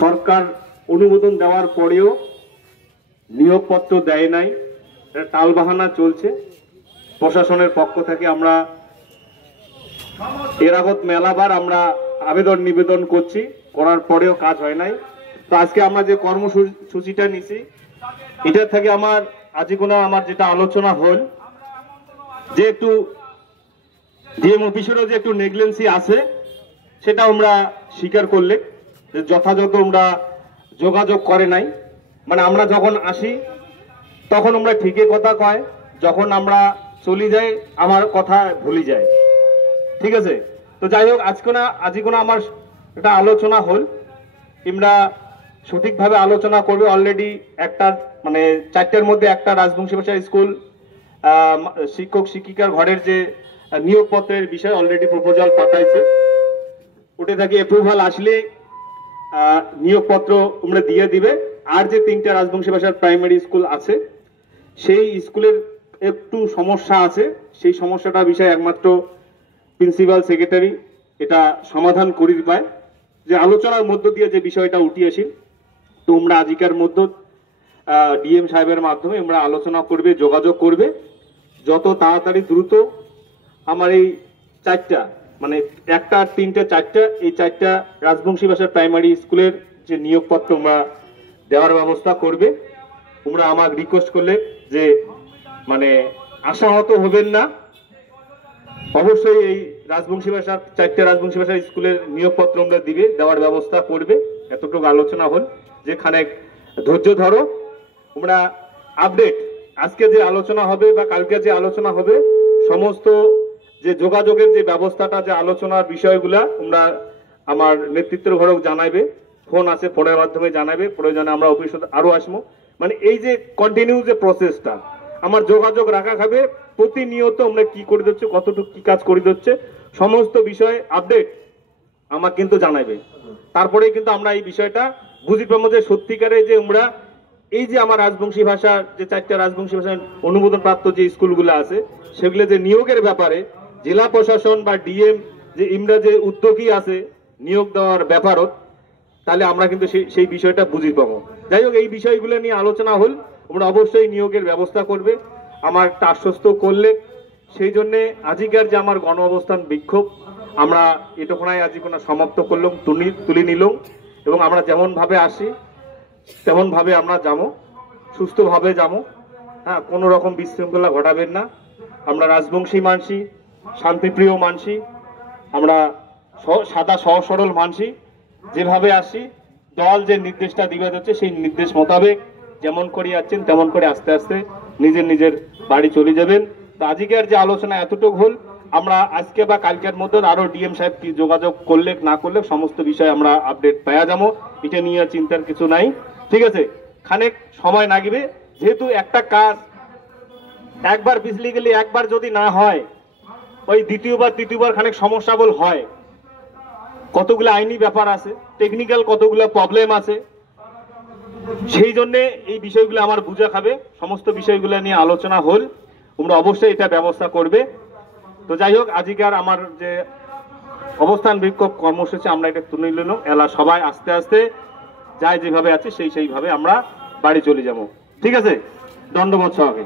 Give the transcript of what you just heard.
সরকার অনুমোদন দেওয়ার পরেও নিয়োগপত্র দেয় নাই, টালবাহানা চলছে। প্রশাসনের পক্ষ থেকে আমরা এর আগত মেলাবার আমরা আবেদন নিবেদন করছি, করার পরেও কাজ হয় নাই। তো আজকে আমরা যে কর্মসূচিটা নিছি, এটার থেকে আমার আজিকোনা আমার যেটা আলোচনা হল যে একটু ডিএম অফিসেরও যে একটু নেগলেন্সি আছে, সেটা আমরা স্বীকার করলে যে যথাযথ আমরা যোগাযোগ করে নাই। মানে আমরা যখন আসি তখন আমরা ঠিকই কথা কয়, যখন আমরা চলে যাই আমার কথা ভুলে যায়। ঠিক আছে, তো যাই হোক আজিকোনা আমার একটা আলোচনা হল, আমরা সঠিকভাবে আলোচনা করবে। অলরেডি একটা মানে 4টার মধ্যে একটা রাজবংশী ভাষা স্কুল শিক্ষক শিক্ষিকার ঘরের যে নিয়োগপত্রের বিষয় অলরেডি প্রপোজাল পাঠাইছে, ওটা থেকে অ্যাপ্রুভাল আসলে নিয়োগপত্র তোমরা দিয়ে দিবে। আর যে 3টা রাজবংশী ভাষার প্রাইমারি স্কুল আছে, সেই স্কুলের একটু সমস্যা আছে, সেই সমস্যাটা বিষয়ে একমাত্র প্রিন্সিপাল সেক্রেটারি এটা সমাধান করে পায়। যে আলোচনার মধ্য দিয়ে যে বিষয়টা উঠে আসি, তোমরা আজিকার মধ্য ডিএম সাহেবের মাধ্যমে আমরা আলোচনা করবে, যোগাযোগ করবে যত তাড়াতাড়ি দ্রুত আমার এই 4টা মানে 1টা 3টে 4টা এই 4টা রাজবংশী ভাষার প্রাইমারি স্কুলের যে নিয়োগপত্র আমরা দেওয়ার ব্যবস্থা করবে। তোমরা আমার রিকোয়েস্ট করলে যে মানে আশাহত হবেন না, অবশ্যই এই রাজবংশী ভাষার 4টে রাজবংশী ভাষার স্কুলের নিয়োগপত্র আমরা দিবে, দেওয়ার ব্যবস্থা করবে। এতটুকু আলোচনা হল, যেখানে ধৈর্য ধরো। আমরা আপডেট আজকে যে আলোচনা হবে বা কালকে যে আলোচনা হবে, সমস্ত যে যোগাযোগের যে ব্যবস্থাটা, যে আলোচনার বিষয়গুলা তোমরা আমার নেতৃত্বের ঘরক জানাইবে, ফোন আছে ফোনের মাধ্যমে জানাবে, প্রয়োজনে আমরা অফিসে আরো আসবো। মানে এই যে কন্টিনিউ যে প্রসেসটা আমার যোগাযোগ রাখা খাবে, প্রতিনিয়ত আমরা কি করে দিচ্ছে, কতটুকু কি কাজ করে দিচ্ছে, সমস্ত বিষয় আপডেট আমার কিন্তু জানাইবে। তারপরে কিন্তু আমরা এই বিষয়টা বুঝি পাবো যে সত্যিকারে যে আমরা এই যে আমার রাজবংশী ভাষার যে 4টা রাজবংশী ভাষার অনুমোদন প্রাপ্ত যে স্কুলগুলো আছে, সেগুলো যে নিয়োগের ব্যাপারে জেলা প্রশাসন বা ডিএম যে ইমরা যে উদ্যোগী আছে নিয়োগ দেওয়ার ব্যাপারত, তাহলে আমরা কিন্তু সেই বিষয়টা বুঝি পাবো। যাই হোক, এই বিষয়গুলো নিয়ে আলোচনা হল, আমরা অবশ্যই নিয়োগের ব্যবস্থা করবে আমার একটা আশ্বস্ত করলে। সেই জন্যে আজিকার যে আমার গণ অবস্থান বিক্ষোভ আমরা এটুকুনাই আজিকোনা সমাপ্ত করলাম, তুলে নিলাম। এবং আমরা যেমন ভাবে আসি তেমন ভাবে আমরা যাবো, সুস্থভাবে যাবো। হ্যাঁ, কোনো রকম বিশৃঙ্খলা ঘটাবেন না। আমরা রাজবংশী মানসি, শান্তিপ্রিয় মানসি, আমরা সাদা সহজ সরল মানসি। যেভাবে আসি দল যে নির্দেশটা দিবে যাচ্ছে, সেই নির্দেশ মোতাবেক যেমন করে যাচ্ছেন তেমন করে আস্তে আস্তে নিজের নিজের বাড়ি চলে যাবেন। তো আজকের যে আলোচনা এতটুকু হল, আমরা আজকে বা কালকের মধ্যে আরো ডিএম সাহেব কি যোগাযোগ করলে না করলে সমস্ত বিষয় আমরা আপডেট পাওয়া যাবো। এটা নিয়ে চিন্তার কিছু নাই। ঠিক আছে, খানিক সময় লাগবে, যেহেতু একটা কাজ একবার বিজলি গেলে একবার যদি না হয়, ওই দ্বিতীয়বার খানিক সমস্যা বল হয়। কতগুলো আইনি ব্যাপার আছে, টেকনিক্যাল কতগুলো প্রবলেম আছে, সেই জন্য এই বিষয়গুলো আমার বুঝা খাবে। সমস্ত বিষয়গুলো নিয়ে আলোচনা হল, তোমরা অবশ্যই এটা ব্যবস্থা করবে। তো যাই হোক, আজকের আমার যে অবস্থান বিক্ষোভ কর্মসূচি আমরা এটা তুলে নিলাম। এলা সবাই আস্তে আস্তে যাই যেভাবে আছে সেইভাবে আমরা বাড়ি চলে যাবো। ঠিক আছে, দণ্ডবৎ সবাইকে।